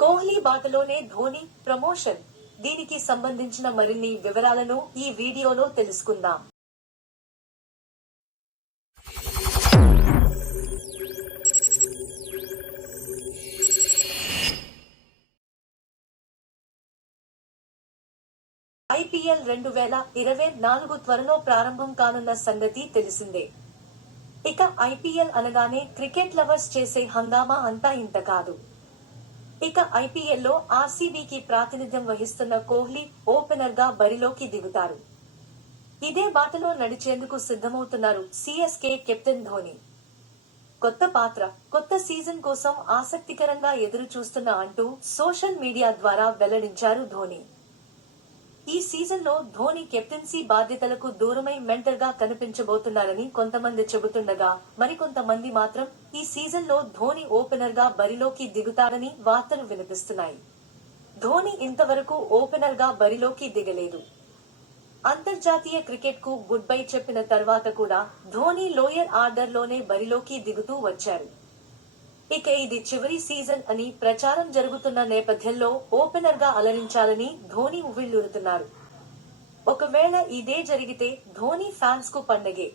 కోహ్లీ బాటలోనే ధోని ప్రమోషన్. దీనికి సంబంధించిన మరిన్ని వివరాలను ఈ వీడియోలో తెలుసుకుందాం. ఐపీఎల్ 2024 త్వరలో ప్రారంభం కానున్న సంగతి తెలిసిందే. ఇక ఐపీఎల్ అనగానే క్రికెట్ లవర్స్ చేసే హంగామా అంతా ఇంత కాదు. ఇక ఐపీఎల్లో ఆర్సీబీకి ప్రాతినిధ్యం వహిస్తున్న కోహ్లీ ఓపెనర్ గా బరిలోకి దిగుతారు. ఇదే బాటలో నడిచేందుకు సిద్ధమవుతున్నారు సీఎస్కే కెప్టెన్ ధోని. కొత్త పాత్ర, కొత్త సీజన్ కోసం ఆసక్తికరంగా ఎదురు చూస్తున్నా అంటూ సోషల్ మీడియా ద్వారా వెల్లడించారు ధోని. ఈ సీజన్లో ధోని కెప్టెన్సీ బాధ్యతలకు దూరమై మెంటర్ గా కనిపించబోతున్నారని కొంతమంది చెబుతుండగా, మరికొంతమంది మాత్రం ఈ సీజన్లో ధోని ఓపెనర్ గా బరిలోకి దిగుతారని వార్తలు వినిపిస్తున్నాయి. ధోని ఇంతవరకు ఓపెనర్ గా బరిలోకి దిగలేదు. అంతర్జాతీయ క్రికెట్ కు గుడ్ బై చెప్పిన తర్వాత కూడా ధోని లోయర్ ఆర్డర్ లోనే బరిలోకి దిగుతూ వచ్చారు. ఇక ఇది చివరి సీజన్ అని ప్రచారం జరుగుతున్న నేపథ్యంలో ఓపెనర్ గా అలరించాలని ధోని ఉవ్విళ్లూరుతున్నారు. ఒకవేళ ఇదే జరిగితే ధోని ఫ్యాన్స్ కు పండగే.